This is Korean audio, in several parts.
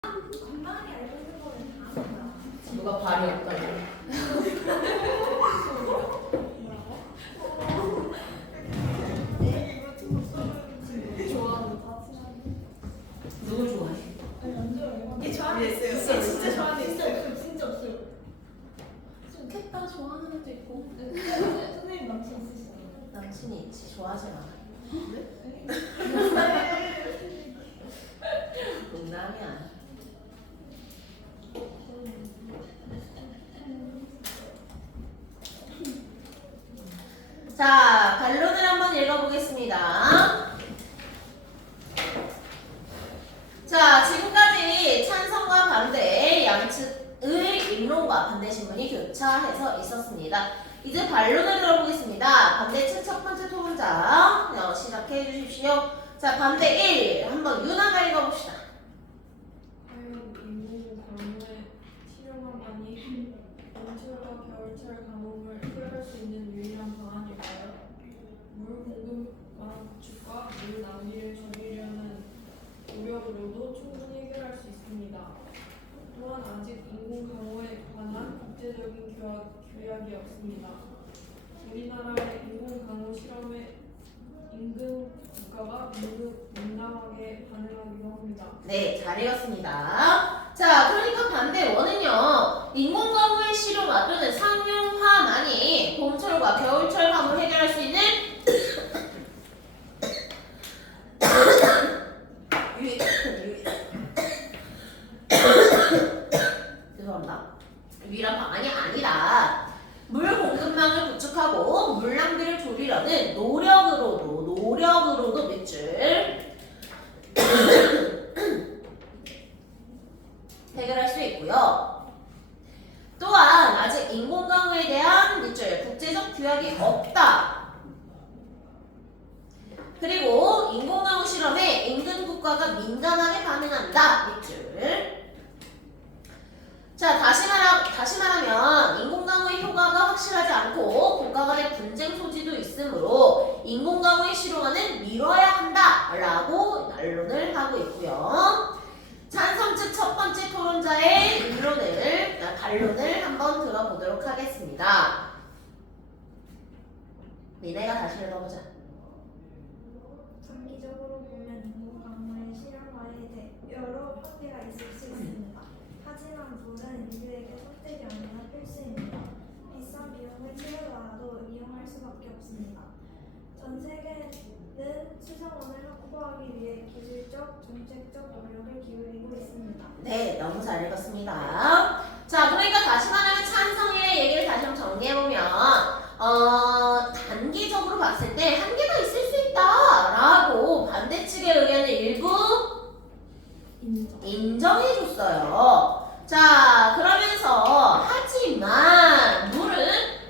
건강하게 알고 있는 거는 다 아는 거야. 누가 발이 없다냐? 좋아하는 파티는 누굴 좋아해? 얘 저한테 있어요. 얘 진짜 저한테 있어요. 진짜 없어요. 좋겠다 좋아하는 애도 있고. 선생님 남친 있으시죠? 남친이 있지. 좋아하진 않아. 농담이야. 자, 반론을 한번 읽어보겠습니다. 자, 지금까지 찬성과 반대 양측의 입론과 반대 신문이 교차해서 있었습니다. 이제 반론을 들어보겠습니다. 반대측 첫 번째 토론자 시작해 주십시오. 자, 반대 1 한번 유나가 읽어봅시다. 과연 인공 강우의 실용화만이 봄철과 겨울철 가뭄을 해결할 수 있는 유일한 방안일까요? 물 공급망 구축과 물 낭비를 줄이려는 노력으로도 충분히 해결할 수 있습니다. 또한 아직 인공 강우에 관한 국제적인 규약이 없습니다. 우리나라의 인공 강우 실험에 인근 국가가 민감하게 반응하기도 합니다. 네, 잘 읽었습니다. 자, 그러니까 반대 원은요, 인공가무의 실용화 또는 상용화만이 봄철과 겨울철 가뭄을 해결할 수 있는 죄송합니다. 유일한 방안이 아니다. 물 공급망을 구축하고 물 낭비를 줄이려는 노력으로도 밑줄 해결할 수 있고요. 또한 아직 인공강우에 대한 밑줄 국제적 규약이 없다. 그리고 인공강우 실험에 인근 국가가 민감하게 반응한다. 밑줄. 자, 다시 말하면 인공강우의 효과가 확실하지 않고 국가 간의 분쟁 소지도 있으므로 인공강우의 실용화는 미뤄야 한다 라고 반론을 하고 있고요. 찬성 측 첫 번째 토론자의 반론을 한번 들어보도록 하겠습니다. 니네가 다시 읽어보자. 장기적으로 보면 인공 강우의 실용화에 여러 한계가 있을 수 있습니다. 하지만 물은 인류에게 선택이 아니라 필수입니다. 비싼 비용을 치르더라도 이용할 수밖에 없습니다. 전 세계는 수자원을 확보하기 위해 기술적, 정책적 노력을 기울이고 있습니다. 네, 너무 잘 읽었습니다. 자, 그러니까 다시 말하면 찬성의 얘기를 다시 한번 정리해보면 단기적으로 봤을 때 한계가 있을 수 있다라고 반대 측의 의견을 일부 인정해줬어요. 자, 그러면서 하지만 물은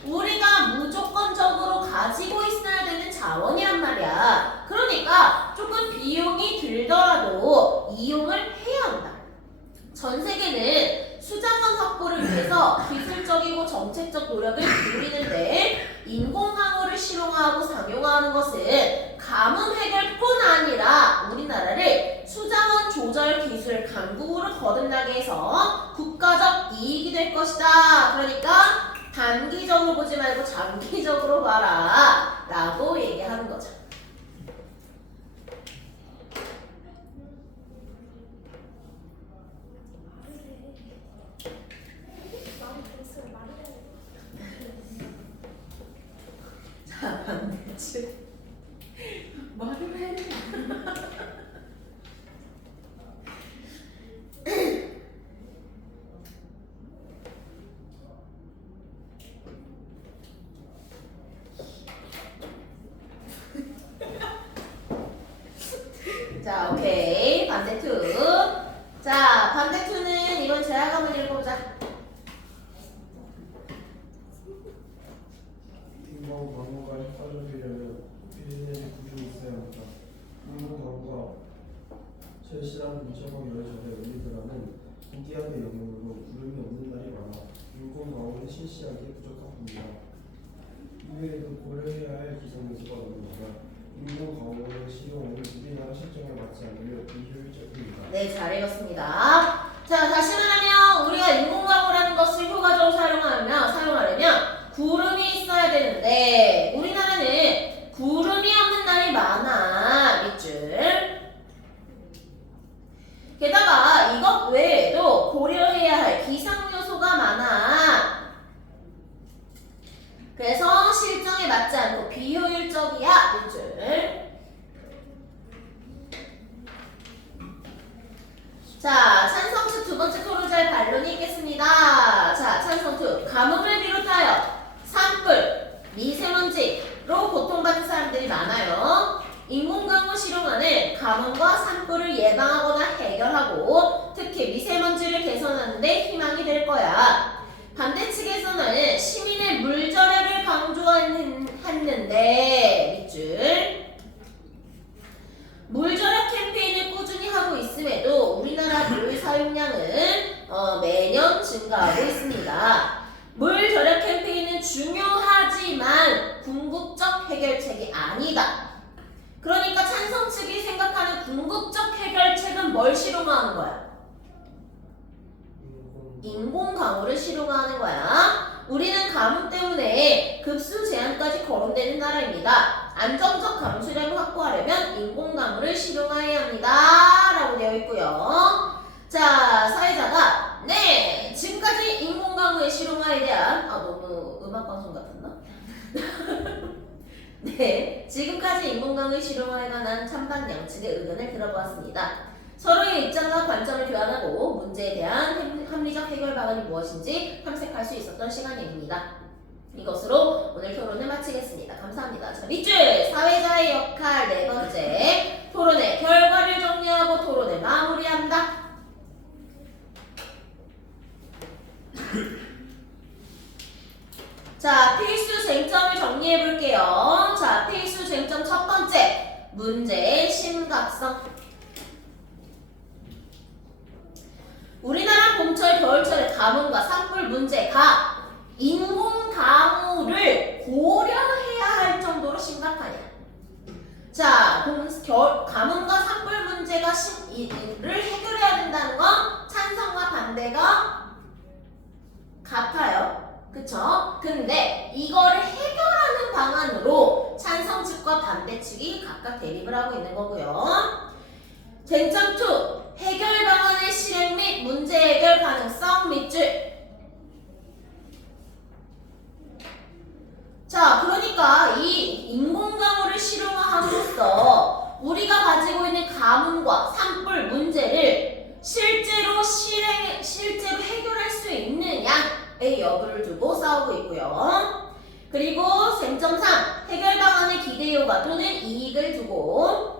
우리가 무조건적으로 가지고 있어야 되는 자원이란 말이야. 그러니까 조금 비용이 들더라도 이용을 해야 한다. 전 세계는 수자원 확보를 위해서 기술적이고 정책적 노력을 기울이는데 인공강우를 실용화하고 상용화하는 것은 가뭄 해결뿐 아니라 우리나라를 수자원 조절 기술 강국으로 거듭나게 해서 국가적 이익이 될 것이다. 그러니까 단기적으로 보지 말고 장기적으로 봐라 라고 얘기하는 거죠. 많이 됐어요. 많이 됐어요. 자, 반대측 말을 해. 자, 오케이. 반대 투. 자, 반대 투는 이번 제약 한번 읽어보자. 인공 광고가 효과적이려면 비즈니스 구조가 있어야 합니다. 인공 광고가 절실한 문제가 이루어져야 우리들은 무기한의 영역으로 구름이 없는 날이 많아 인공 광고는 실시하기 부족합니다. 이외에도 고려해야 할 기성 요소가 너무 많아 인공 과목의 실용은 우리나라 실정에 맞지 않으며 비효율적입니다. 네, 잘 읽었습니다. 자, 다시 말하면 우리가 인공광호라는 것을 효과적으로 사용하려면 구름이 있어야 되는데 우리나라는 구름이 없는 날이 많아. 밑줄. 게다가 이것 외에도 고려해야 할 기상 요소가 많아. 그래서 실정에 맞지 않고 비효율적이야. 밑줄. 자, 찬성 2 두 번째 토론자의 반론이 있겠습니다. 자, 찬성 2. 가뭄을 비롯하여 산불, 미세먼지로 고통받는 사람들이 많아요. 인공광호 실용안은 가뭄과 산불을 예방하거나 해결하고 특히 미세먼지를 개선하는 데 희망이 될 거야. 반대 측에서는 시민의 물 절약을 강조했는데 밑줄. 물 절약 캠페인을 꾸준히 하고 있음에도 우리나라 물 사용량은 매년 증가하고 있습니다. 물 절약 캠페인은 중요하지만 궁극적 해결책이 아니다. 그러니까 찬성 측이 생각하는 궁극적 해결책은 뭘 실용화하는 거야? 인공강우를 실용화하는 거야. 우리는 가뭄 때문에 급수 제한까지 거론되는 나라입니다. 안정적 강수량을 확보하려면 인공강우를 실용화해야 합니다. 라고 되어 있고요. 자, 사회자가 네, 지금까지 인공강우의 실용화에 대한 너무 음악방송 같았나? 네, 지금까지 인공강우의 실용화에 관한 찬반 양측의 의견을 들어보았습니다. 서로의 입장과 관점을 교환하고 문제에 대한 합리적 해결 방안이 무엇인지 탐색할 수 있었던 시간입니다. 이것으로 오늘 토론을 마치겠습니다. 감사합니다. 자, 밑줄! 사회자의 역할 네 번째. 토론의 결과를 정리하고 토론을 마무리한다. 자, 필수 쟁점을 정리해 볼게요. 자, 필수 쟁점 첫 번째. 문제의 심각성. 우리나라 봄철, 겨울철의 가뭄과 산불 문제가 인공강우를 고려해야 할 정도로 심각하냐. 자, 가뭄과 산불 문제가 를 해결해야 된다는 건 찬성과 반대가 같아요. 그쵸? 근데 이거를 해결하는 방안으로 찬성 측과 반대 측이 각각 대립을 하고 있는 거고요. 쟁점 2. 해결 방안의 실행 및 문제 해결 가능성 밑줄. 자, 그러니까 이 인공강우를 실용화함으로써 우리가 가지고 있는 가뭄과 산불 문제를 실제로 해결할 수 있느냐의 여부를 두고 싸우고 있고요. 그리고 쟁점 3. 해결 방안의 기대 효과 또는 이익을 두고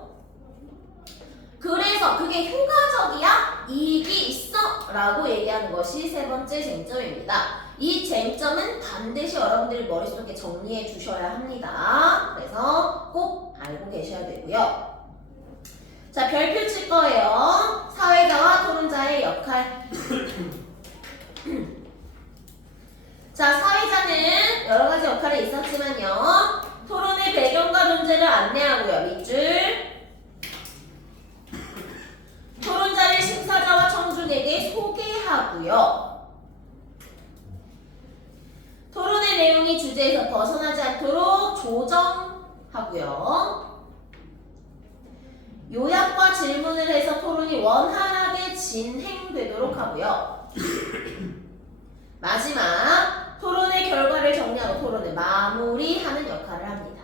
그래서 그게 효과적이야? 이익이 있어? 라고 얘기하는 것이 세 번째 쟁점입니다. 이 쟁점은 반드시 여러분들이 머릿속에 정리해 주셔야 합니다. 그래서 꼭 알고 계셔야 되고요. 자, 별표 칠 거예요. 사회자와 토론자의 역할. 자, 사회자는 여러 가지 역할이 있었지만요. 토론의 배경과 논제를 안내하고요. 밑줄. 토론자를 심사자와 청중에게 소개하고요. 토론의 내용이 주제에서 벗어나지 않도록 조정하고요. 요약과 질문을 해서 토론이 원활하게 진행되도록 하고요. 마지막, 토론의 결과를 정리하고 토론을 마무리하는 역할을 합니다.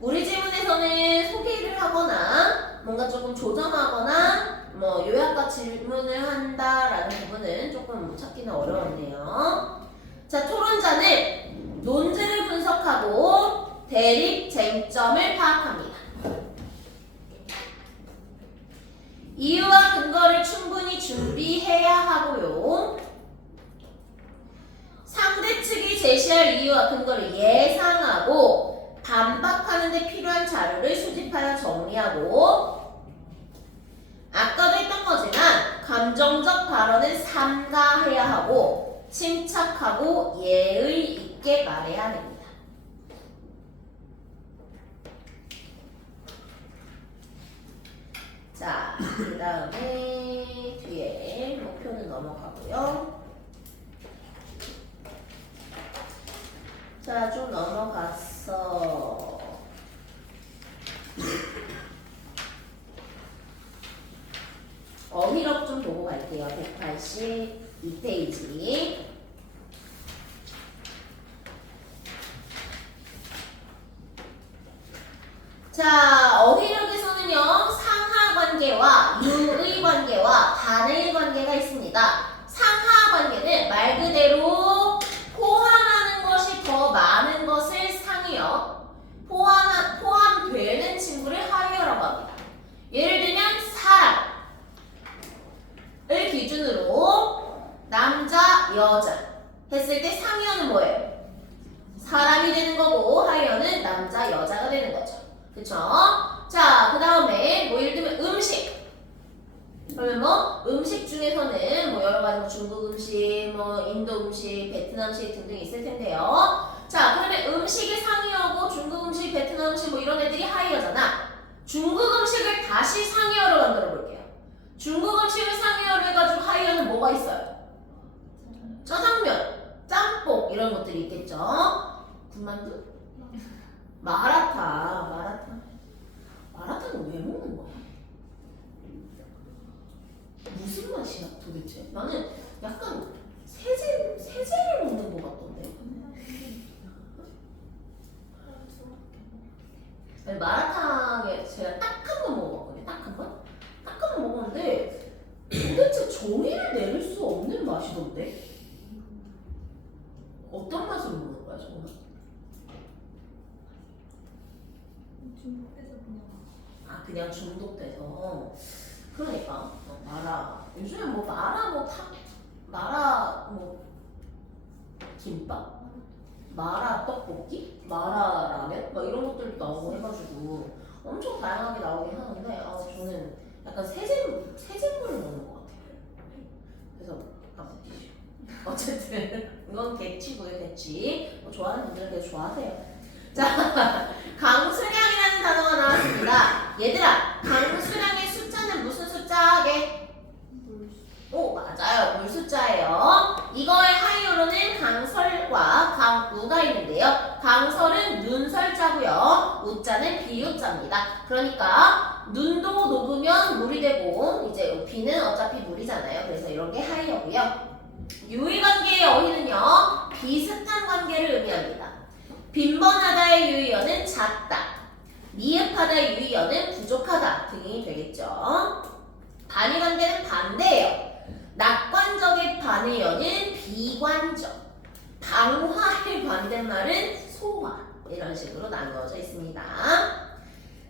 우리 지문에서는 소개를 하거나 뭔가 조금 조정하거나 요약과 질문을 한다라는 부분은 조금 찾기는 어려웠네요. 자, 토론자는 논제를 분석하고 대립 쟁점을 파악합니다. 이유와 근거를 충분히 준비해야 하고요. 상대 측이 제시할 이유와 근거를 예상하고 반박하는 데 필요한 자료를 수집하여 정리하고 아까도 했던 거지만 감정적 발언은 삼가해야 하고 침착하고 예의 있게 말해야 됩니다. 그 다음에 뒤에 목표는 넘어가고요. 자, 좀 넘어갔어. 어휘력 좀 보고 갈게요. 182페이지. 자, 어휘력에서는요, 상하 관계와 유의 관계와 반의 관계가 있습니다. 상하 관계는 말 그대로 포함하는 것이 더 많은 것을 상이요, 포함되는 친구를 하이어라고 합니다. 예를 들면 사람을 기준으로 남자, 여자 했을 때 상이어는 뭐예요? 사람이 되는 거고 하이어는 남자, 여자가 되는 거죠. 그쵸? 자, 그 다음에 뭐 예를 들면 음식. 그러면 뭐 음식 중에서는 뭐 여러 가지 뭐 중국 음식, 뭐 인도 음식, 베트남식 등등 있을 텐데요. 자, 그러면 음식이 상이어고 중국 음식, 베트남 음식 뭐 이런 애들이 하이어잖아. 중국 음식을 다시 상이어로 만들어 볼게요. 중국 음식을 상이어로 해가지고 하이어는 뭐가 있어요? 짜장면, 짬뽕 이런 것들이 있겠죠. 군만두? 마라탕. 마라탕은 왜 먹는 거야? 무슨 맛이야 도대체? 나는 약간 세제를 먹는 것 같던데. 아니, 마라탕에 제가 딱 한 번 먹어봤거든요. 딱 한 번 먹었는데 도대체 정의를 내릴 수 없는 맛이던데. 어떤 맛으로 먹는 거야 정말? 중국에서 그냥 그냥 중독돼서. 그러니까 마라 요즘에 뭐 마라 뭐 김밥, 마라 떡볶이, 마라 라면 막 이런 것들도 나오고 해가지고 엄청 다양하게 나오긴 하는데 저는 약간 세제물을 먹는 것 같아요. 그래서 어쨌든 이건 대치고요. 대치. 좋아하는 분들은 되게 좋아하세요. 자, 강수량이라는 단어가 나왔습니다. 얘들아, 강수량의 숫자는 무슨 숫자게? 오, 맞아요. 물 숫자예요. 이거의 하이어로는 강설과 강우가 있는데요. 강설은 눈설자고요. 우자는 비우자입니다. 그러니까 눈도 녹으면 물이 되고 이제 비는 어차피 물이잖아요. 그래서 이런 게 하이어고요. 유의관계의 어휘는요, 비슷한 관계를 의미합니다. 빈번하다의 유의어는 작다, 미흡하다의 유의어는 부족하다 등이 되겠죠. 반의관계는 반대예요. 낙관적의 반의어는 비관적, 방화의 반대말은 소화. 이런 식으로 나누어져 있습니다.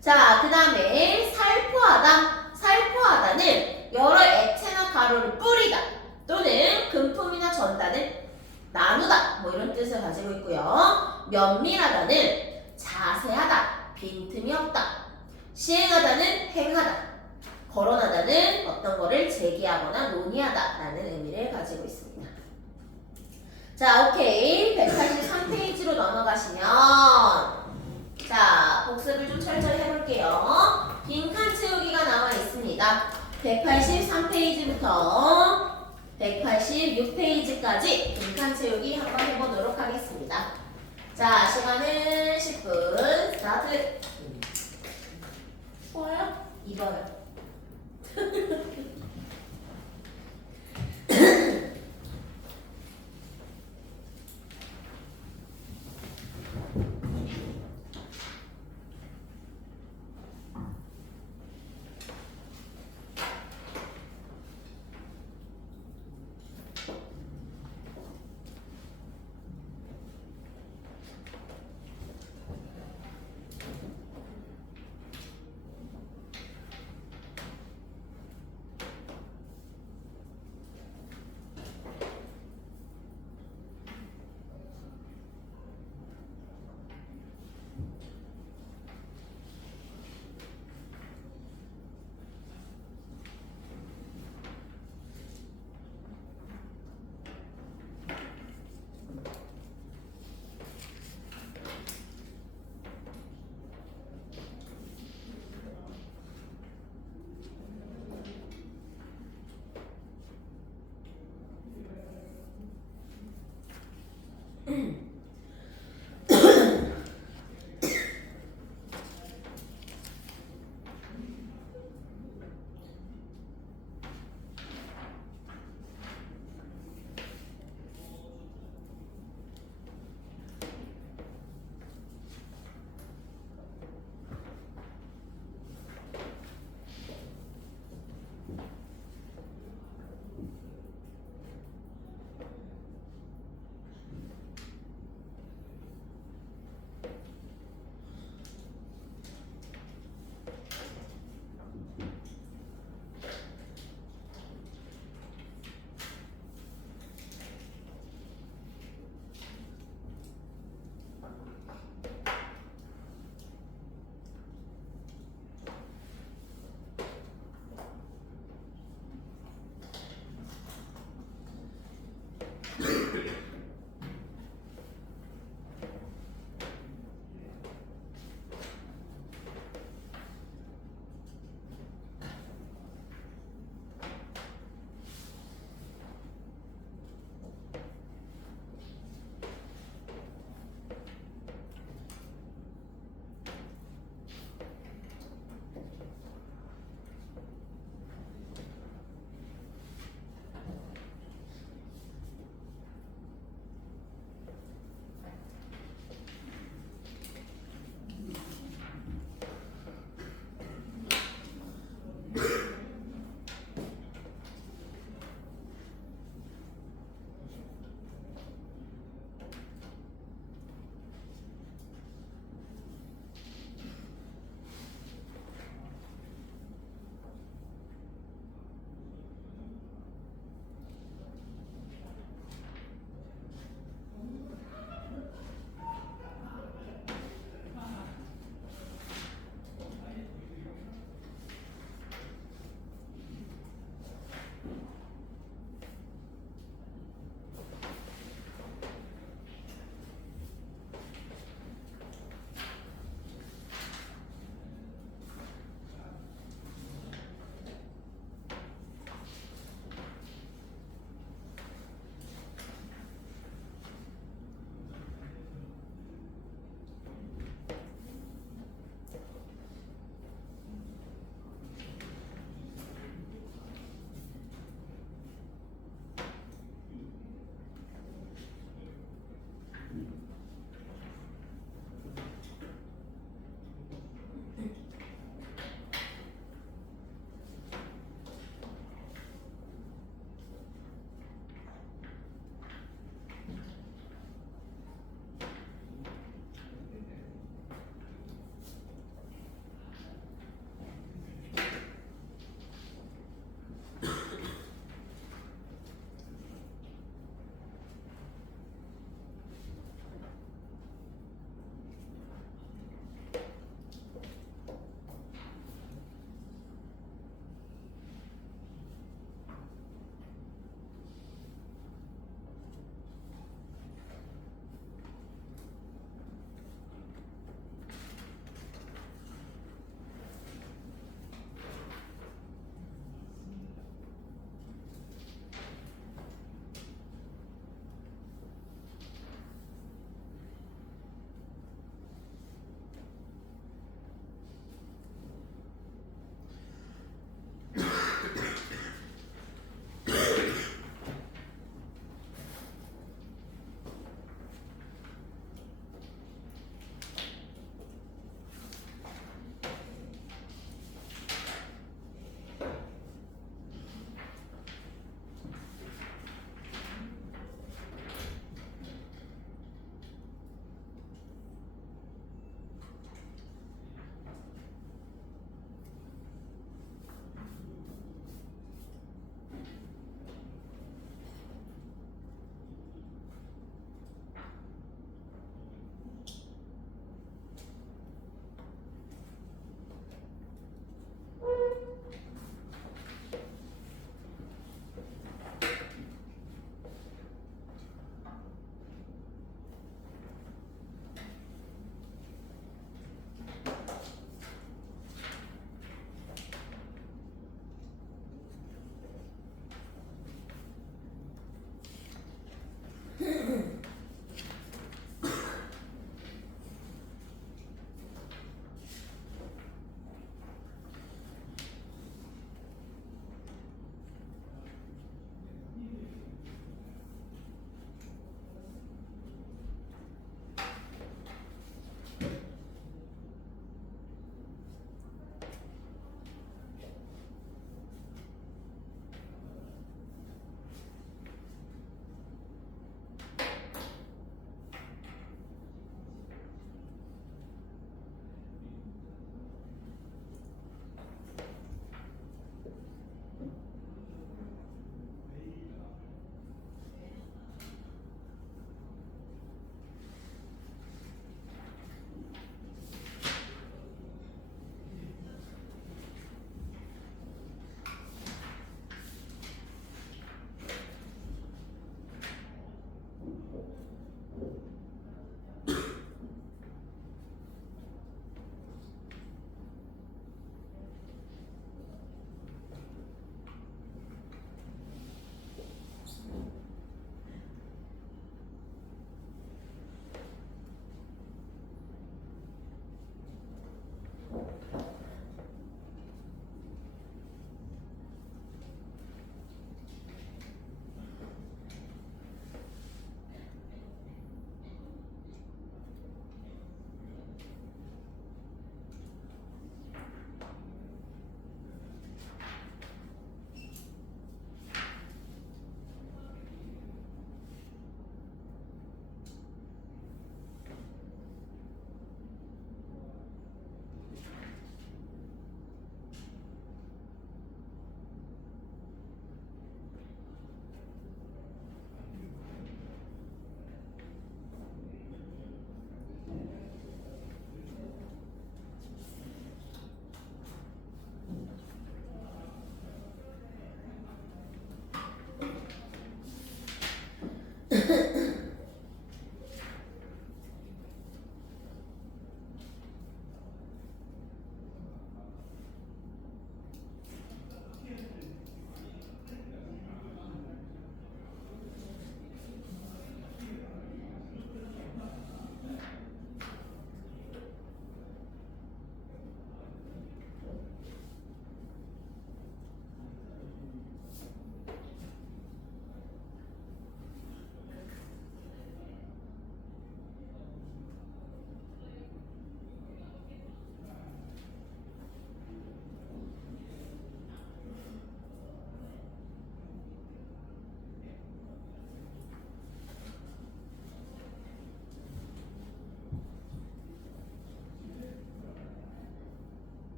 자, 그 다음에 살포하다. 살포하다는 여러 액체나 가루를 뿌리다 또는 금품이나 전단을 나누다 뭐 이런 뜻을 가지고 있고요. 면밀하다는 자세하다, 빈틈이 없다. 시행하다는 행하다. 거론하다는 어떤 거를 제기하거나 논의하다 라는 의미를 가지고 있습니다. 자, 오케이. 183페이지로 넘어가시면 자, 복습을 좀 철저히 해볼게요. 빈칸 채우기가 나와 있습니다. 183페이지부터 186페이지까지 빈칸 채우기 한번 해보도록 하겠습니다. 자, 시간은 10분 스타트. 추워요? 입어요.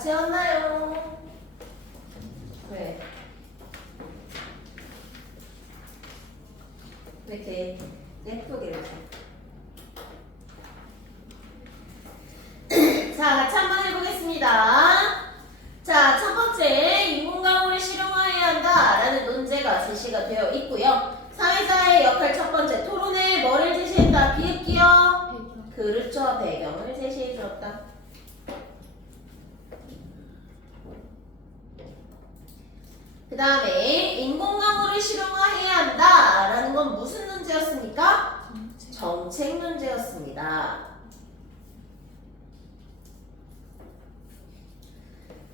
채웠나요? 왜? 왜 이렇게 예쁘게 이렇게. 자, 같이 한번 해보겠습니다. 자, 첫 번째, 인공강우를 실용화해야 한다라는 논제가 제시가 되어 있고요. 사회자의 역할 첫 번째, 토론에 뭐를 제시했다? 비읍기어? 그렇죠. 배경을 제시해 주었다. 그 다음에 인공강우를 실용화해야 한다라는 건 무슨 문제였습니까? 정책 문제였습니다.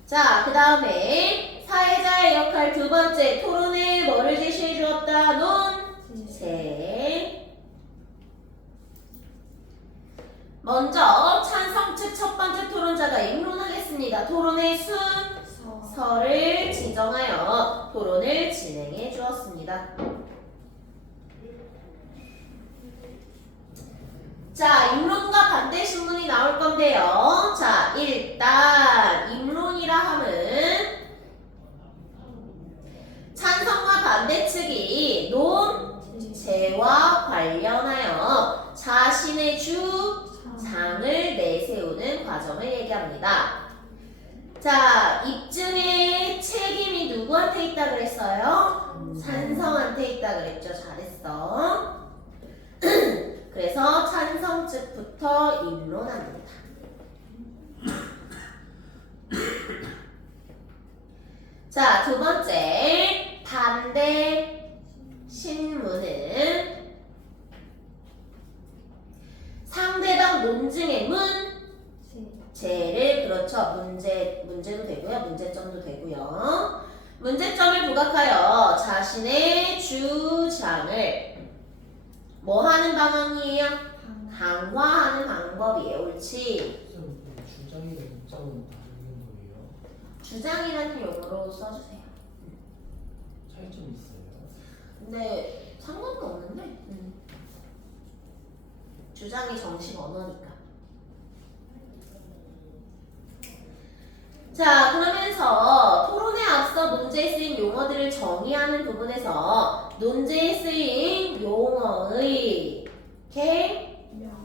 자, 그 다음에 사회자의 역할 두 번째, 토론에 뭐를 제시해 주었다? 논제. 먼저 찬성 측 첫 번째 토론자가 입론하겠습니다. 토론의 순서를 지정하여 토론을 진행해 주었습니다. 자, 입론과 반대 신문이 나올 건데요. 자, 일단 입론이라 함은 찬성과 반대 측이 논제와 관련하여 자신의 주장을 내세우는 과정을 얘기합니다. 자, 입증의 책임이 누구한테 있다 그랬어요? 찬성한테 있다 그랬죠. 잘했어. 그래서 찬성 측부터 입론합니다. 자, 두 번째, 반대 신문은 상대방 논증의 문제를, 그렇죠. 문제도 되고요. 문제점도 되고요. 문제점을 부각하여 자신의 주장을 뭐 하는 방향이에요? 강화하는 방법이에요. 옳지. 주장이랑 입장은 다른 거예요. 주장이라는 용어로 써주세요. 차이점이 있어요. 근데 상관은 없는데. 주장이 정식 언어니까. 자, 그러면서 토론에 앞서 논제에 쓰인 용어들을 정의하는 부분에서 논제에 쓰인 용어의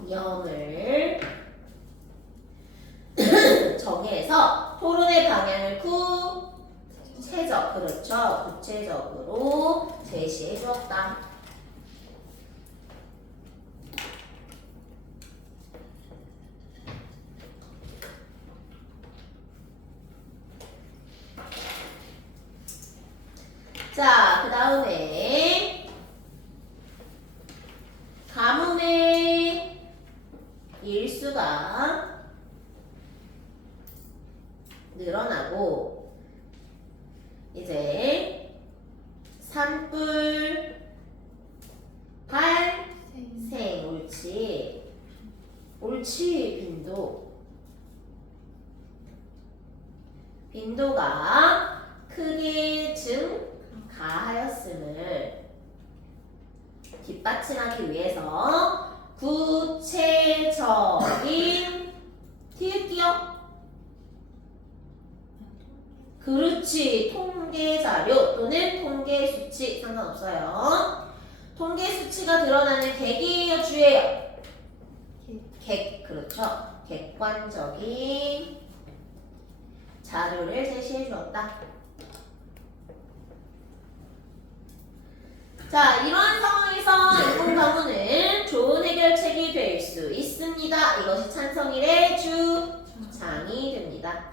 개념을 정의해서 토론의 방향을 구체적으로 제시해 주었다. 자, 그 다음에 가뭄의 일수가 늘어나고 이제 산불 발생. 옳지. 빈도가 크게 증가하였음을 뒷받침하기 위해서 구체적인 티읕기어. 그렇지. 통계 자료 또는 통계 수치 상관없어요. 통계 수치가 드러나는 계기예요, 주예요? 그렇죠. 객관적인 자료를 제시해 주었다. 자, 이러한 상황에서 인공가문은 좋은 해결책이 될 수 있습니다. 이것이 찬성일의 주장이 됩니다.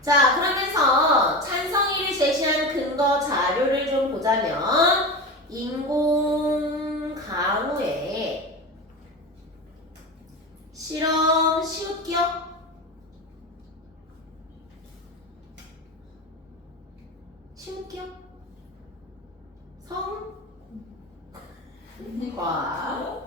자, 그러면서 찬성일이 제시한 근거 자료를 좀 보자면 인공강우의 실험 시옷기억 성과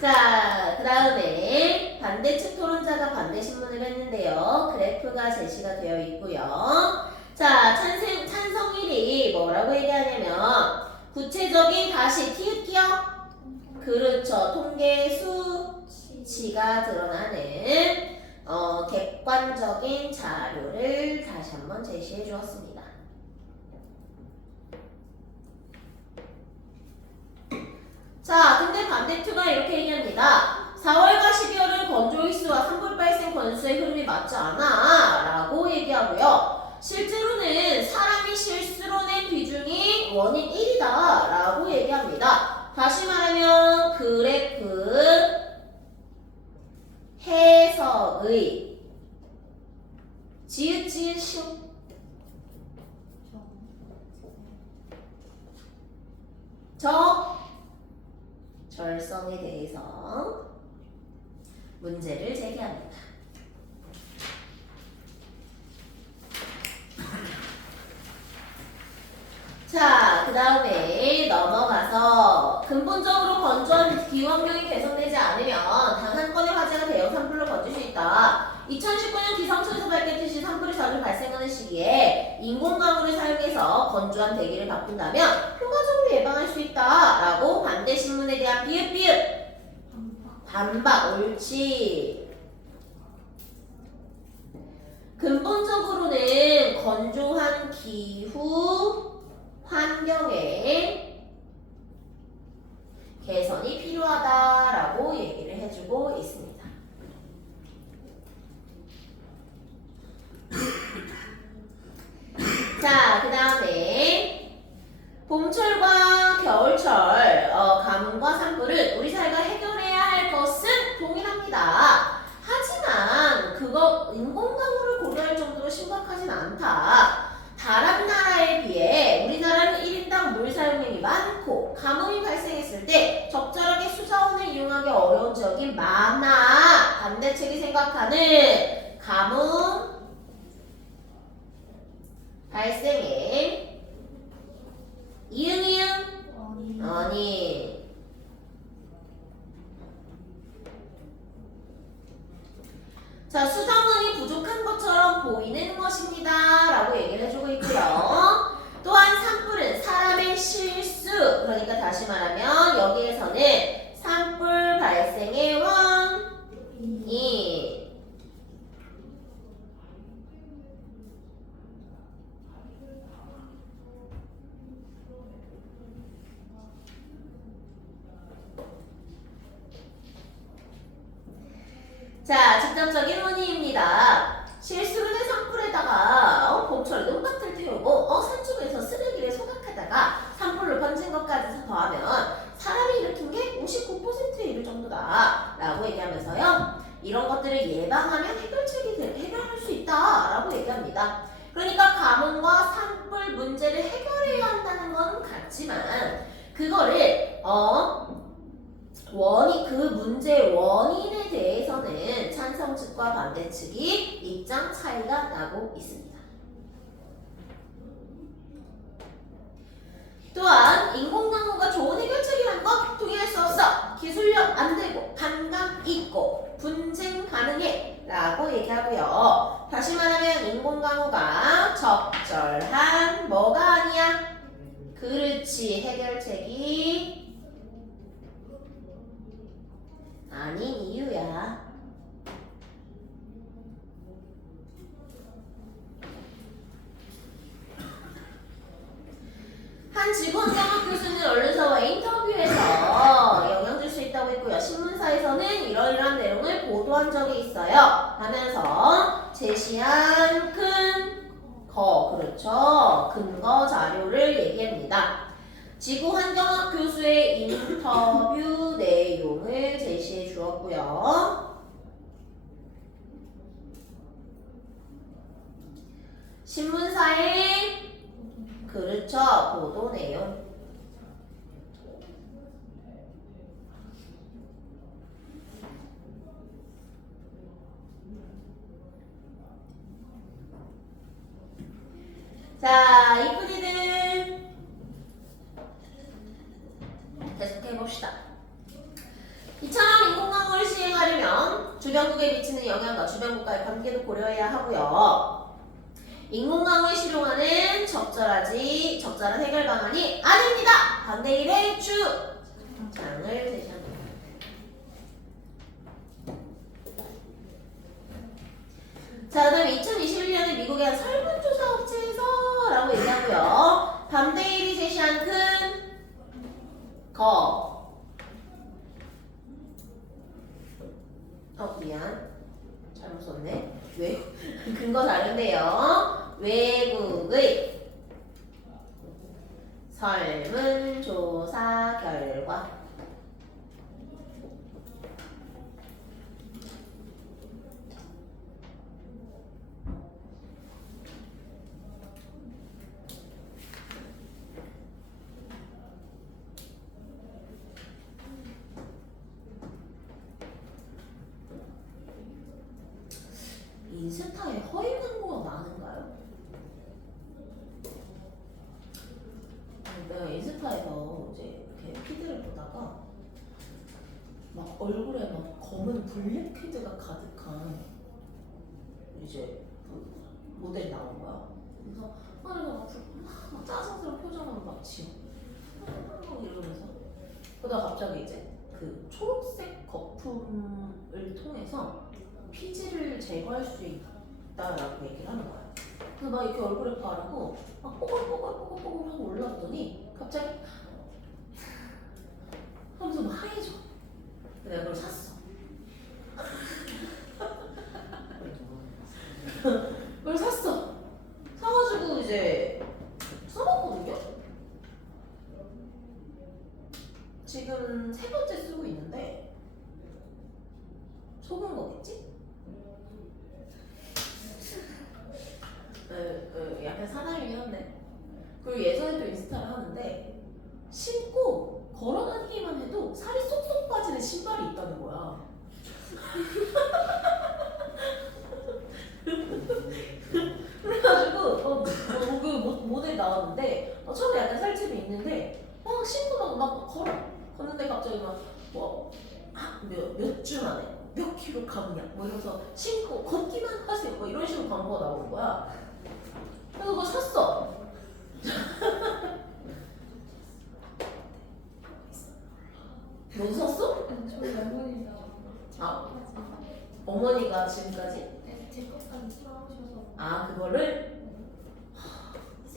자, 그 다음에 반대측 토론자가 반대 신문을 했는데요. 그래프가 제시가 되어 있고요. 자, 찬성일이 뭐라고 얘기하냐면 구체적인 다시 티읕기요. 그렇죠. 통계 수치가 드러나는 객관적인 자료를 다시 한번 제시해 주었습니다. 자, 근데 반대투가 이렇게 얘기합니다. 4월과 12월은 건조일수와 산불 발생 건수의 흐름이 맞지 않아 라고 얘기하고요. 실제로는 사람이 실수로 낸 비중이 원인 1이다 라고 얘기합니다. 다시 말하면 그래프 해석의 지읒지읒 절성에 대해서 문제를 제기합니다. 자, 그 다음에 넘어가서 근본적으로 건조한 기후환경이 개선되지 않으면 단 한 건의 화재가 대형 산불로 번질 수 있다. 2019년 기상청에서 밝혔듯이 산불이 자주 발생하는 시기에 인공가물을 사용해서 건조한 대기를 바꾼다면 효과적으로 예방할 수 있다 라고 반대신문에 대한 비읍 반박 옳지. 근본적으로는 건조한 기후 환경에 개선이 필요하다라고 얘기를 해주고 있습니다. 자, 그 다음에 봄철과 겨울철 가뭄과 산불은 우리 사회가 해결해야 할 것은 동일합니다. 하지만 그거 인공가물을 고려할 정도로 심각하진 않다. 다른 나라에 비해 우리나라는 1인당 물 사용량이 많고 가뭄이 발생했을 때 적절하게 수자원을 이용하기 어려운 지역이 많아. 반대측이 생각하는 가뭄 발생의 원인 자, 수자원이 부족한 것처럼 보이는 것입니다 라고 얘기를 해주고 있고요. 또한 산불은 사람의 실수, 그러니까 다시 말하면 여기에서는 산불 발생의 원인 자, 직접적인 원인입니다. 실수로 된 산불에다가 봄철에 논밭을 태우고 산중에서 쓰레기를 소각하다가 산불로 번진 것까지 더하면 사람이 일으킨 게 59%에 이를 정도다 라고 얘기하면서요. 이런 것들을 예방하면 해결할 수 있다 라고 얘기합니다. 그러니까 가뭄과 산불 문제를 해결해야 한다는 건 같지만 그거를 그 문제의 원인에 대해서는 찬성 측과 반대 측이 입장 차이가 나고 있습니다. 또한 인공강우가 좋은 해결책이란 것 동의할 수 없어. 기술력 안 되고 반감 있고 분쟁 가능해 라고 얘기하고요. 다시 말하면 인공강우가 적절한 뭐가 아니야? 그렇지, 해결책이 아닌 이유야. 한 지구환경학 교수는 언론사와 인터뷰에서 영향 줄 수 있다고 했고요. 신문사에서는 이러이러한 내용을 보도한 적이 있어요 하면서 제시한 그렇죠. 근거 자료를 얘기합니다. 지구환경학 교수의 인터뷰 내용을 제시해 주었고요. 신문사의 그렇죠. 보도 내용. 자, 이쁜이들 계속해봅시다. 이처럼 인공강우를 시행하려면 주변국에 미치는 영향과 주변국과의 관계도 고려해야 하고요. 인공강을 실용하는 적절한 해결 방안이 아닙니다. 반대 일의 주장을 제시합니다. 자, 그다음 2021년에 미국의 한 설문조사 업체에서라고 얘기하고요. 반대 일이 제시한 큰 미안. 잘못 썼네. 왜? 근거 다른데요. 외국의 설문조사 결과. 인스타에 허위 광고가 많은가요? 내가 인스타에서 이제 이렇게 피드를 보다가 막 얼굴에 막 검은 블랙헤드가 가득한 이제 그 모델이 나온 거야. 그래서 내가 막 짜증스러운 표정으로 막 지워 이러면서 그러다가 갑자기 이제 그 초록색 거품을 통해서 피지를 제거할 수 있다라고 얘기를 하는 거야. 그래서 막 이렇게 얼굴에 바르고 막 뽀글뽀글 하고 올라왔더니 갑자기 하면서 막 하얘져. 내가 그걸 샀어. 그걸 샀어. 사가지고 이제 써봤거든요. 지금 3번째 쓰고 있는데 속은 거겠지? 약간 사나이긴 한데. 그리고 예전에도 인스타를 하는데 신고 걸어다니기만 해도 살이 쏙쏙 빠지는 신발이 있다는 거야. 그래가지고 그 모델 나왔는데 처음에 약간 살집이 있는데 막 신고 막 걷는데 갑자기 몇 주 만에 몇 킬로 가느냐 뭐 이러면서 신고 걷기만 하세요 뭐 이런 식으로 광고가 나오는 거야. 그래서 그거 샀어. 너도 샀어? 저희 어머니 아, 어머니가 지금까지? 네, 제 것까지 사오셔서 아, 그거를?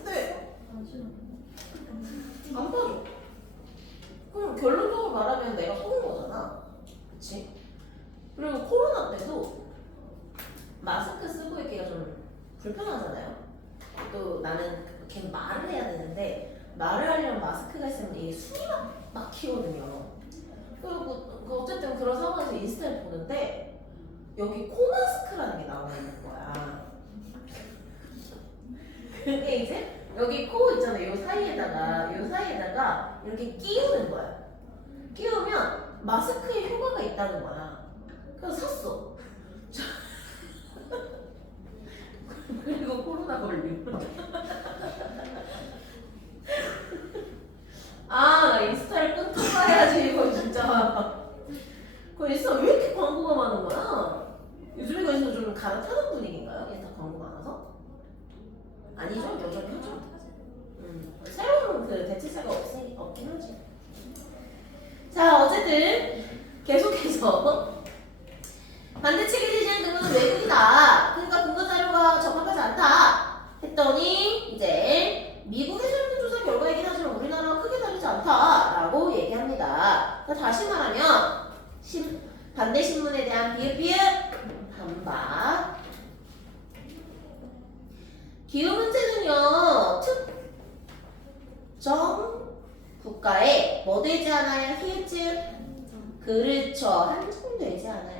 네. 안 빠져. 그럼 결론적으로 말하면 내가 속은 거잖아. 그치? 그리고 코로나 때도 마스크 쓰고 있기가 좀 불편하잖아요. 또 나는 걔 말을 해야 되는데 말을 하려면 마스크가 있으면 이게 숨이 막히거든요. 그리고 어쨌든 그런 상황에서 인스타를 보는데 여기 코 마스크라는 게 나와 있는 거야. 그게 이제 여기 코 있잖아요. 요 사이에다가 이렇게 끼우는 거야. 끼우면 마스크에 효과가 있다는 거야. 그래서 샀어. 그리고 코로나 걸리고. 나 인스타를 끊고 가야지. 이거 진짜. 그 인스타 왜 이렇게 광고가 많은 거야? 요즘에 그래서 좀 갈아타는 분위기인가요? 인스타 광고 많아서? 아니죠? 여전히 하죠. 새로운 그 대체제가 없긴 하지. 자, 어쨌든 계속해서 반대측이 제시한 근거는 외국이다. 그러니까 근거 자료가 적합하지 않다. 했더니 이제 미국의 설문조사 결과이긴 하지만 우리나라와 크게 다르지 않다라고 얘기합니다. 그러니까 다시 말하면 반대 신문에 대한 비읍 반박. 기후 문제는요 특정 국가에 뭐 되지 않아요? 히읗 그렇죠. 한정되지 않아요.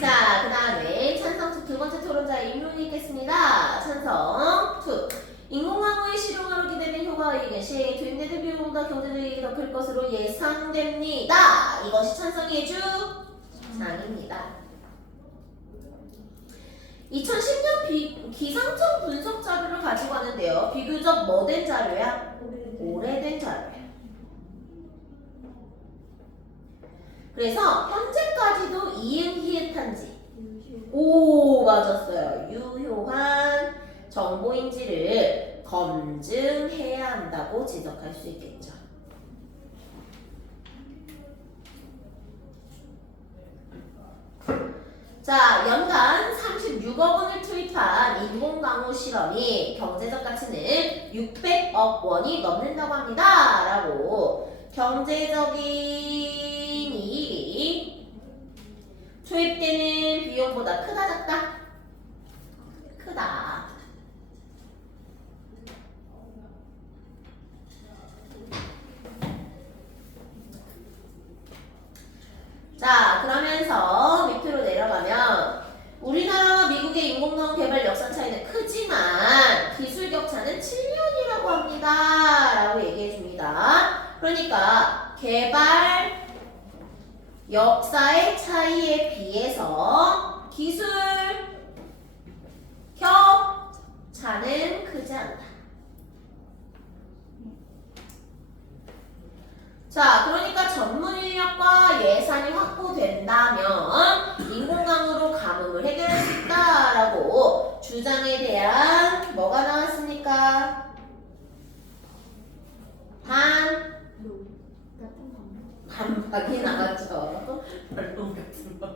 자, 그 다음에 찬성 2 두 번째 토론자 임론이 있겠습니다. 찬성 2. 인공광호의 실용화로 기대된 효과의 시 투입되는 비용보다 경제적이익이 더 클 것으로 예상됩니다. 이것이 찬성의 주장입니다. 2010년 기상청 분석 자료를 가지고 왔는데요. 비교적 뭐된 자료야? 오래된 자료야. 그래서 현재까지도 이응 히읗한지 오 맞았어요. 유효한 정보인지를 검증해야 한다고 지적할 수 있겠죠. 자, 연간 36억 원을 투입한 인공강우 실험이 경제적 가치는 600억 원이 넘는다고 합니다. 라고 경제적인 이익이 투입되는 비용보다 크다 작다? 크다. 자, 그러면서 밑으로 내려가면 우리나라와 미국의 인공강우 개발 역사 차이는 크지만 기술 격차는 7년이라고 합니다. 라고 얘기해 줍니다. 그러니까 개발 역사의 차이에 비해서 기술 격차는 크지 않다. 자, 그러니까 전문 인력과 예산이 확보된다면 인공강우로 가뭄을 해결할 수 있다라고 주장에 대한 뭐가 나왔습니까? 반박이 나왔죠. 반론 같은 거.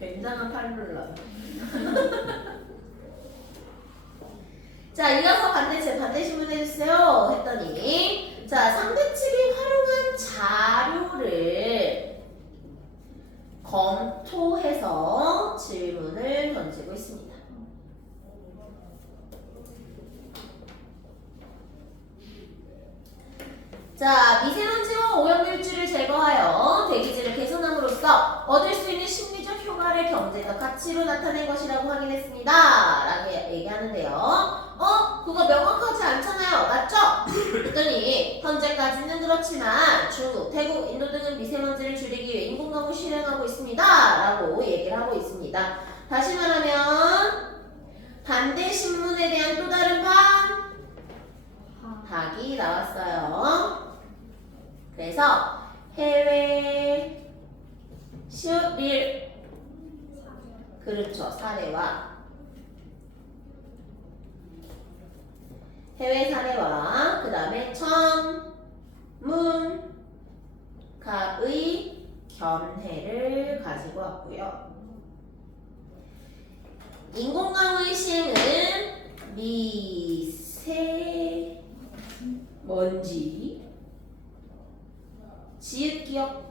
굉장한 팔룰라. 자, 이어서 반대신문 해주세요. 했더니 자, 상대 측이 활용한 자료를 검토해서 질문을 던지고 있습니다. 자, 미세먼지와 오염물질을 제거하여 대기질을 개선함으로써 얻을 수 있는 심리적 효과를 경제적 가치로 나타낸 것이라고 확인했습니다. 라고 얘기하는데요. 그거 명확하지 않잖아요. 맞죠? 그랬더니 현재까지는 그렇지만 중국, 태국, 인도 등은 미세먼지를 줄이기 위해 인공강우 실행하고 있습니다. 라고 얘기를 하고 있습니다. 다시 말하면 반대 신문에 대한 또 다른 반박이 나왔어요. 그래서 해외 시옷릴 그렇죠. 사례와 해외 사례와 그 다음에 천문학의 견해를 가지고 왔고요. 인공강우의 시행은 미세먼지 지읒기억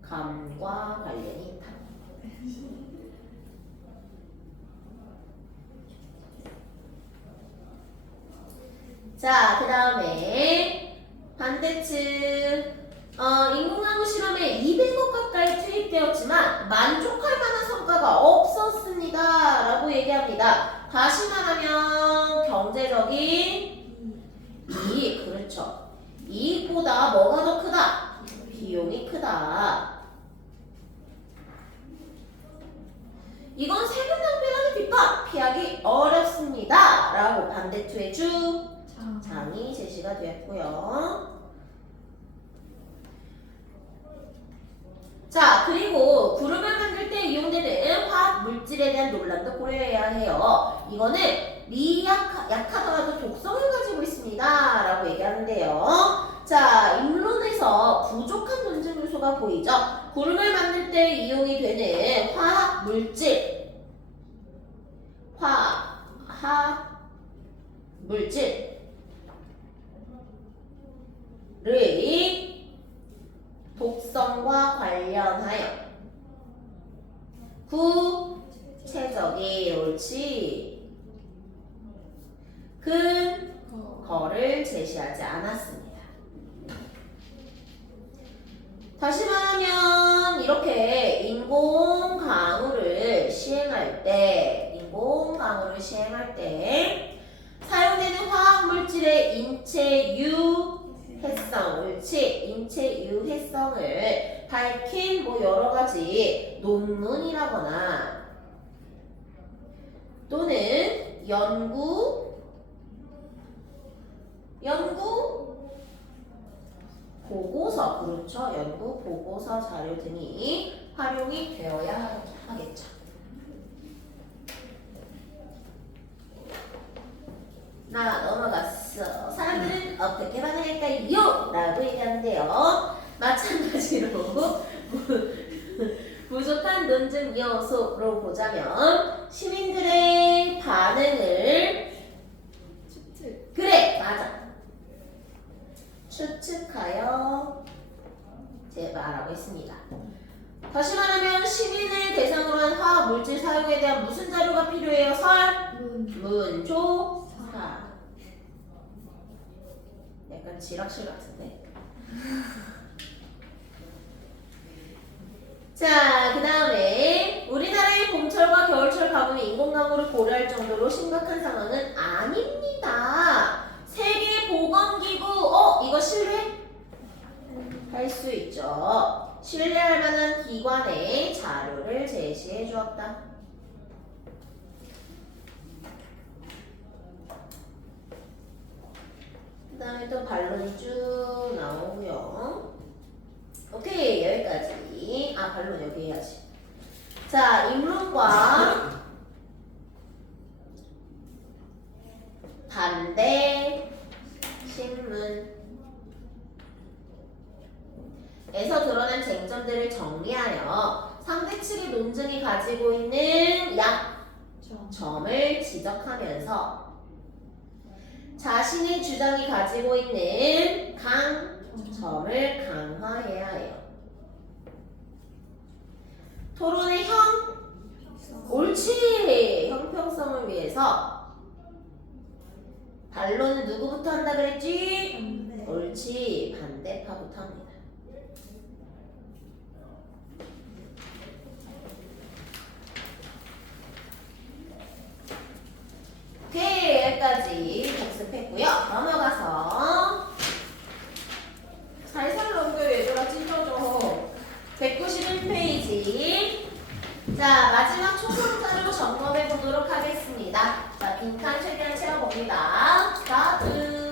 저감과 관련이 있다. 자, 그 다음에 반대측 인공강우 실험에 200억 가까이 투입되었지만 만족할 만한 성과가 없었습니다. 라고 얘기합니다. 다시 말하면 경제적인 이익, 그렇죠. 이익보다 뭐가 더 크다? 비용이 크다. 이건 세금 낭비라는 비판 피하기 어렵습니다. 라고 반대투의 주장이 제시가 되었고요. 자, 그리고 구름을 만들 때 이용되는 화학 물질에 대한 논란도 고려해야 해요. 이거는 약하더라도 독성을 가지고 있습니다. 라고 얘기하는데요. 자, 인론에서 부족한 논증 요소가 보이죠? 구름을 만들 때 이용이 되는 화학 물질의 독성과 관련하여 구체적인 옳지 근거를 제시하지 않았습니다. 다시 말하면 이렇게 인공강우를 시행할 때 사용되는 화학물질의 인체 유해성, 옳지? 인체 유해성을 밝힌 여러 가지 논문이라거나 또는 연구 연구 보고서, 그렇죠. 연구 보고서 자료 등이 활용이 되어야 하겠죠. 넘어갔어. 사람들은 어떻게 반응할까요? 라고 얘기하는데요. 마찬가지로 부족한 논증 요소로 보자면 시민들의 반응을 추측. 그래, 맞아. 추측하여 말하고 있습니다. 다시 말하면 시민을 대상으로 한 화학 물질 사용에 대한 무슨 자료가 필요해요? 문조사. 약간 지락실 같은데. 자, 그 다음에 우리나라의 봄철과 겨울철 가뭄이 인공강우를 고려할 정도로 심각한 상황은 아닙니다. 세계보건기구, 이거 신뢰할 수 있죠. 신뢰할 만한 기관의 자료를 제시해 주었다. 그 다음에 또 반론이 쭉 나오고요. 오케이, 여기까지. 반론 여기 해야지. 자, 인문과 반대 신문에서 드러난 쟁점들을 정리하여 상대 측의 논증이 가지고 있는 약점을 지적하면서 자신의 주장이 가지고 있는 강점을 강화해야 해요. 토론의 옳지! 형평성을 위해서 반론은 누구부터 한다 그랬지? 네. 옳지, 반대파부터 합니다. 오케이, 여기까지 복습했고요. 넘어가서 살살 넘겨 얘들아, 찢어져. 191페이지. 자, 마지막 초성자료 점검해 보도록 하겠습니다. 자, 빈칸 최대한 채워봅니다. 스타트.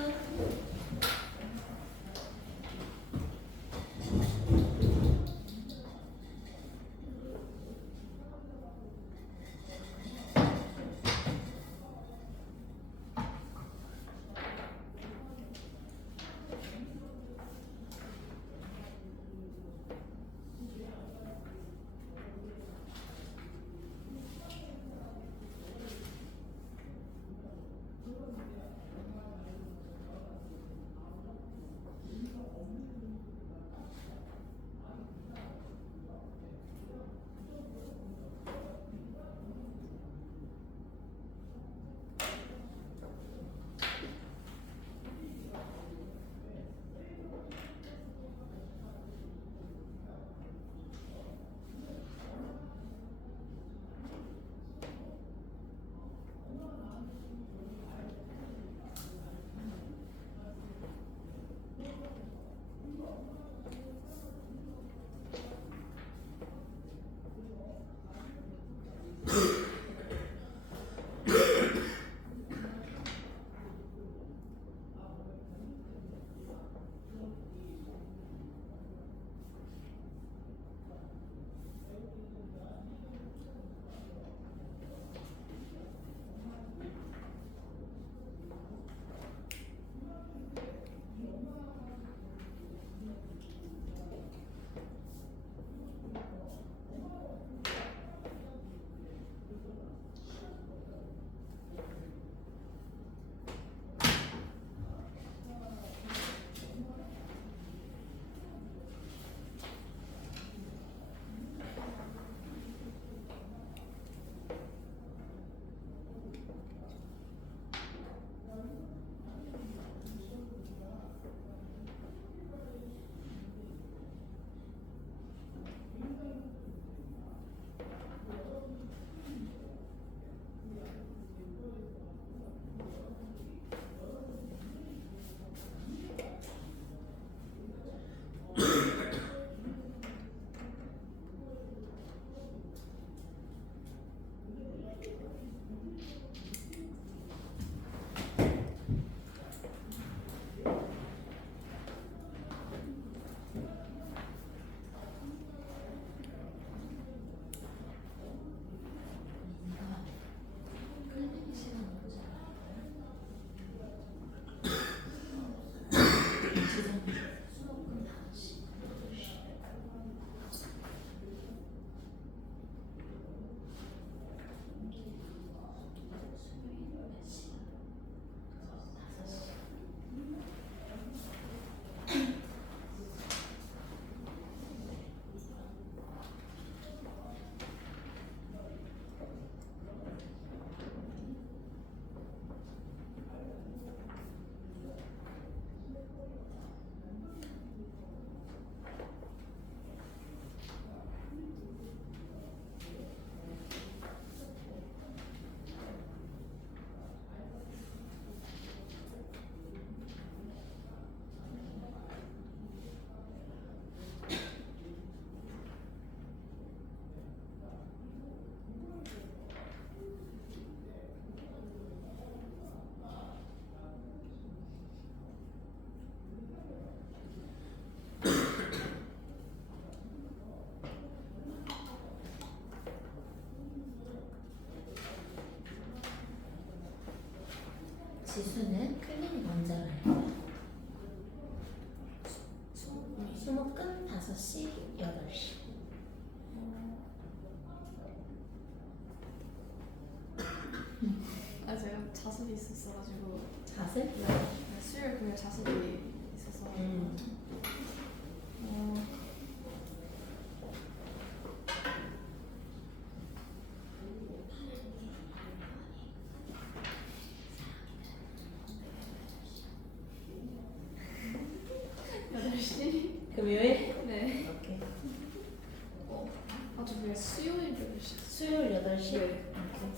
지수는 클리닉 언제 갈까요? 수목 끝 5시, 8시. 아 제가 자습이 있었어가지고 자습? 네, 수요일 금요일 자습이 있어서 여덟 시. 금요일? 네. 오케이. 아저 그게 수요일 8시. 수요일 8시? 네. 오케이.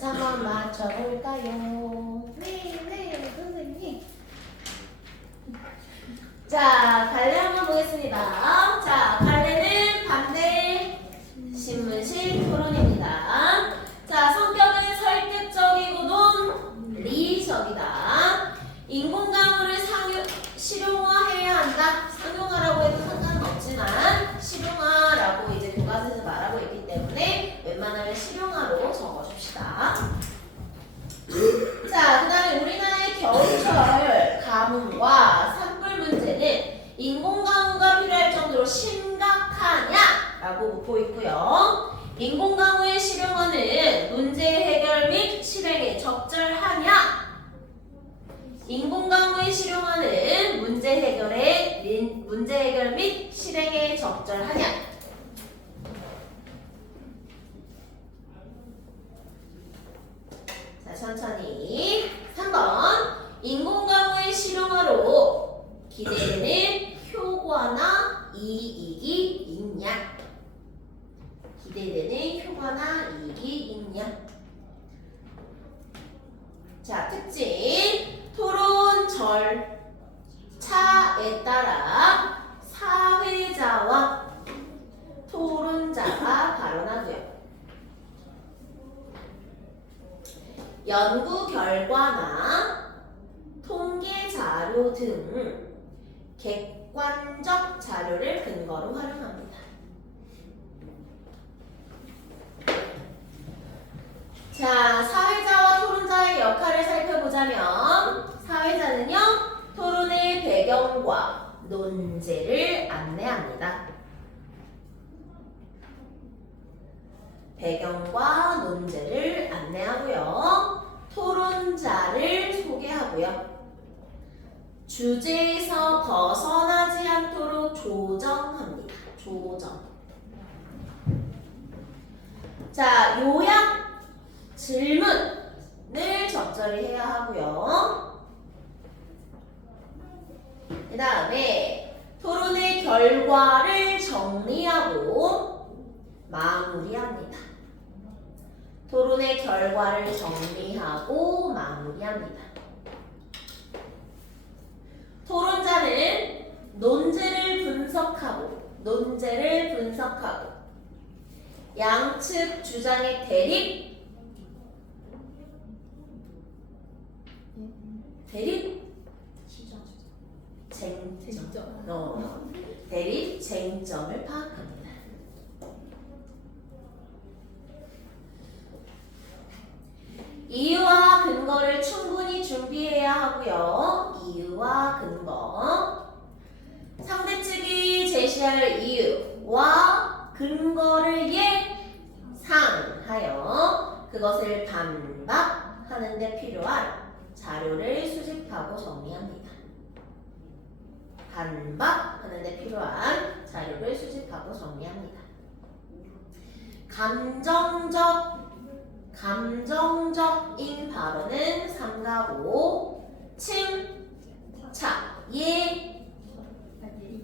같이 한번 맞춰볼까요? 네, 선생님. 자, 갈래 한번 보겠습니다. 자, 갈래는 반대 신문식 토론입니다. 자, 성격은 설득적이고 논리적이다. 인공강우를 실용화해야 한다. 상용화라고 해도 상관은 없지만 실용화라고 이제 교과서에서 말하고 있기 때문에 웬만하면 실용화로 적어줍시다. 자, 그 다음에 우리나라의 겨울철 가뭄과 산불 문제는 인공강우가 필요할 정도로 심각하냐라고 묻고 있고요. 인공강우의 실용화는 문제 해결 및 실행에 적절하냐? 인공강우의 실용화는 문제 해결 및 실행에 적절하냐? 자, 천천히. 3번. 인공강우의 실용화로 기대되는 효과나 이익이 있냐? 기대되는 효과나 이익이 있냐? 자, 특징. 토론 절차에 따라 사회자와 토론자가 발언하고요. 연구 결과나 통계 자료 등 객관적 자료를 근거로 활용합니다. 자, 사회자와 토론자의 역할을 살펴보자면 사회자는요, 토론의 배경과 논제를 안내합니다. 배경과 논제를 안내하고요. 토론자를 소개하고요. 주제에서 벗어나지 않도록 조정합니다. 조정. 자, 요약 질문을 적절히 해야 하고요. 그 다음에 토론의 결과를 정리하고 마무리합니다. 토론의 결과를 정리하고 마무리합니다. 토론자는 논제를 분석하고 양측 주장의 대립 대립 쟁점을 파악합니다. 이유와 근거를 충분히 준비해야 하고요. 이유와 근거. 상대 측이 제시할 이유와 근거를 예상하여 그것을 반박하는 데 필요한 자료를 수집하고 정리합니다. 반박하는 데 필요한 자료를 수집하고 정리합니다. 감정적인 발언은 삼가고 칭찬, 예의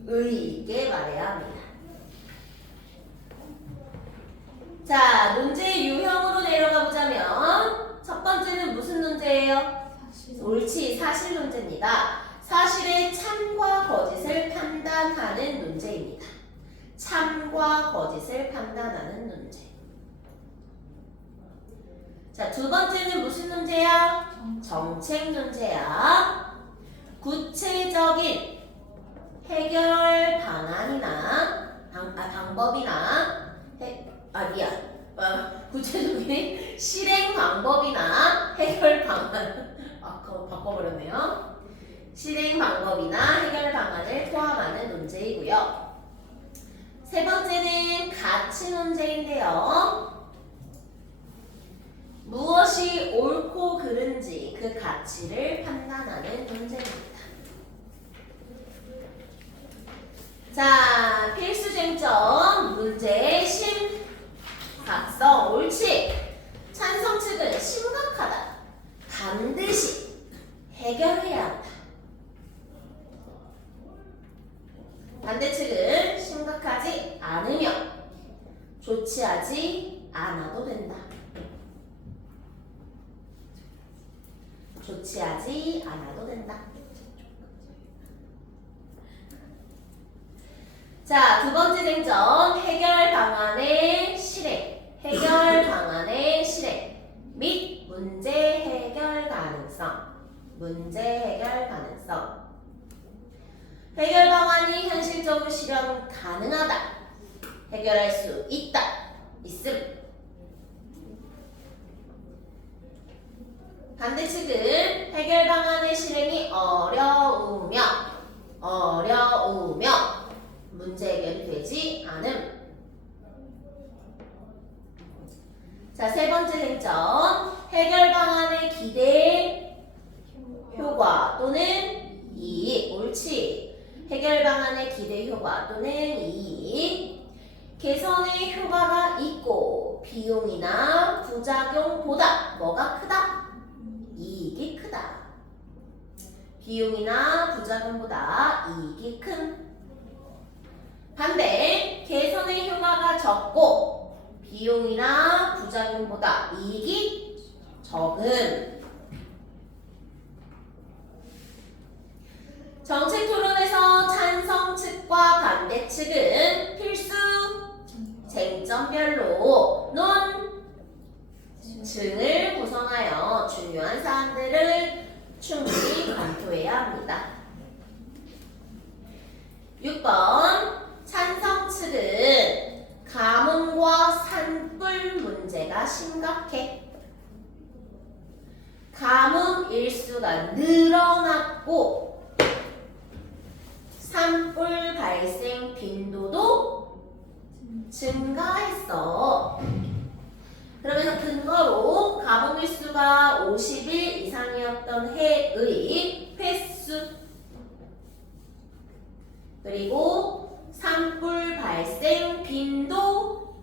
있게 말해야 합니다. 자, 문제 유형으로 내려가 보자면 첫 번째는 무슨 논제예요? 옳지, 사실 논제입니다. 사실의 참과 거짓을 판단하는 문제입니다. 참과 거짓을 판단하는 문제. 자, 두 번째는 무슨 문제야? 정책 문제야. 구체적인 해결 방안이나 방법이나 구체적인 실행 방법이나 해결 방안 바꿔버렸네요. 실행 방법이나 해결 방안을 포함하는 문제이고요. 세 번째는 가치 문제인데요. 무엇이 옳고 그른지 그 가치를 판단하는 문제입니다. 자, 필수 쟁점 문제의 심각성. 옳지. 찬성 측은 심각하다. 반드시 해결해야 한다. 반대 측은 심각하지 않으며 조치하지 않아도 된다. 자, 두 번째 쟁점 해결 방안의 실행. 해결 방안의 실행 및 문제 해결 가능성. 문제 해결 가능성. 해결 방안이 현실적으로 실현 가능하다. 해결할 수 있다. 있음. 반대측은 해결 방안의 실행이 어려우며 문제 해결이 되지 않음. 자, 세 번째 쟁점 해결 방안의 기대 효과 또는 이익. 옳지. 해결 방안의 기대 효과 또는 이익. 개선의 효과가 있고 비용이나 부작용보다 뭐가 크다? 이익이 크다. 비용이나 부작용보다 이익이 큰. 반대, 개선의 효과가 적고 비용이나 부작용보다 이익이 적은. 정책 토론에서 찬성 측과 반대 측은 필수 쟁점별로 논증을 구성하여 중요한 사항들을 충분히 검토해야 합니다. 6번 찬성 측은 가뭄과 산불 문제가 심각해. 가뭄 일수가 늘어났고 산불 발생 빈도도 증가했어. 그러면서 근거로 가뭄 일수가 50일 이상이었던 해의 횟수 그리고 산불 발생 빈도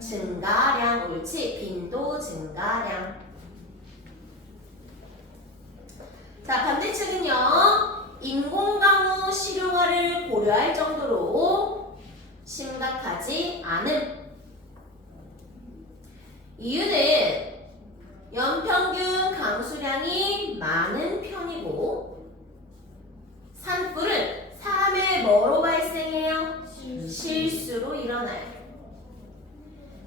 증가량. 옳지. 빈도 증가량. 자, 반대측은요. 인공강우 실용화를 고려할 정도로 심각하지 않음. 이유는 연평균 강수량이 많은 편이고 산불은 3회 뭐로 발생해요? 실수로 일어나요.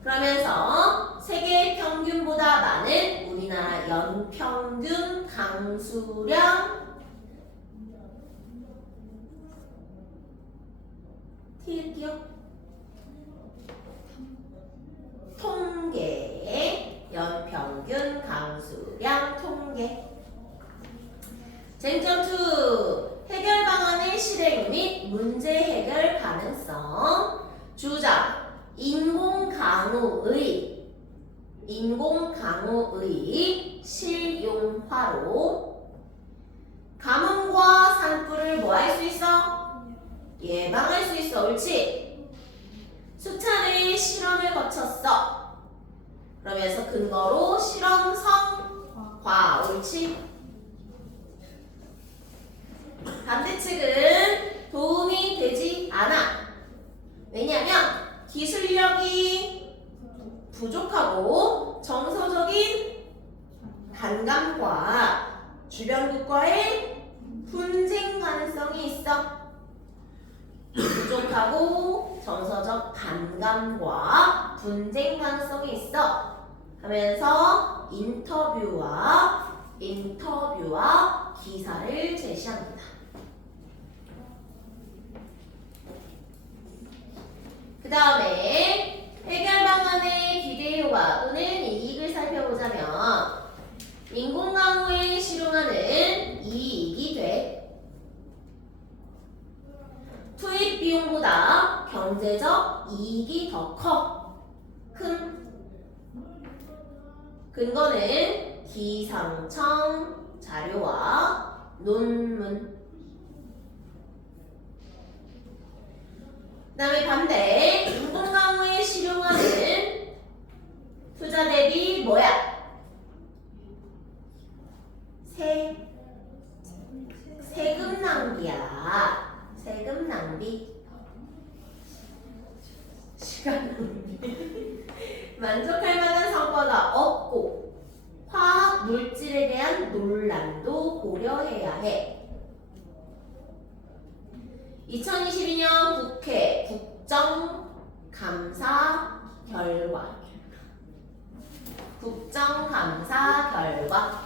그러면서 세계 평균보다 많은 우리나라 연평균 강수량 티ꝕ이요. 통계. 연평균 강수량 통계. 쟁점 2. 해결 방안의 실행 및 문제 해결 가능성. 주장. 인공강우의 실용화로 가뭄과 산불을 뭐 할 수 있어? 예방할 수 있어. 옳지? 수차례의 실험을 거쳤어. 그러면서 근거로 실험 성과. 옳지? 반대측은 도움이 되지 않아. 왜냐하면 기술력이 부족하고 정서적인 반감과 주변국과의 분쟁 가능성이 있어. 부족하고 정서적 반감과 분쟁 가능성이 있어 하면서 인터뷰와 기사를 제시합니다. 그 다음에 해결 방안의 기대 효과 또는 이익을 살펴보자면 인공강우의 실용화는 이익이 돼. 투입 비용보다 경제적 이익이 더 큰. 근거는 기상청 자료와 논문. 그 다음에 반대 인공강우의 실용화는 투자 대비 뭐야? 세금 낭비야. 세금 낭비. 시간 낭비. 만족할 만한 성과가 없고 화학 물질에 대한 논란도 고려해야 해. 2022년 국회 국정감사 결과. 국정감사 결과.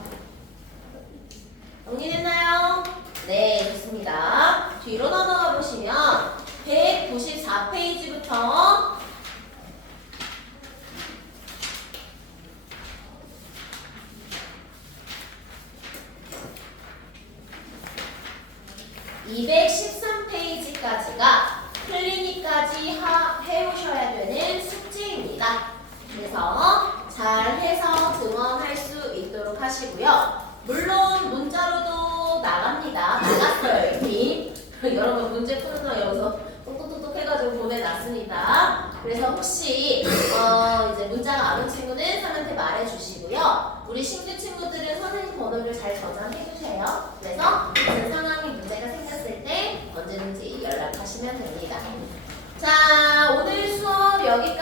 정리됐나요? 네, 좋습니다. 뒤로 넘어가 보시면 194페이지부터 213페이지까지가 클리닉까지 해오셔야 되는 숙제입니다. 그래서 잘 해서 증언할 수 있도록 하시고요. 물론 문자로도 나갑니다. 나갔어요, 이미. 여러분 문제 푸는 거 여기서 똑똑똑똑 해가지고 보내놨습니다. 그래서 혹시 이제 문자가 안 온 친구는 선생님한테 말해주시고요. 우리 신규 친구들은 선생님 번호를 잘 저장해주세요. 그래서 무슨 상황이 문제가 생겼을 때 언제든지 연락하시면 됩니다. 자, 오늘 수업 여기까지.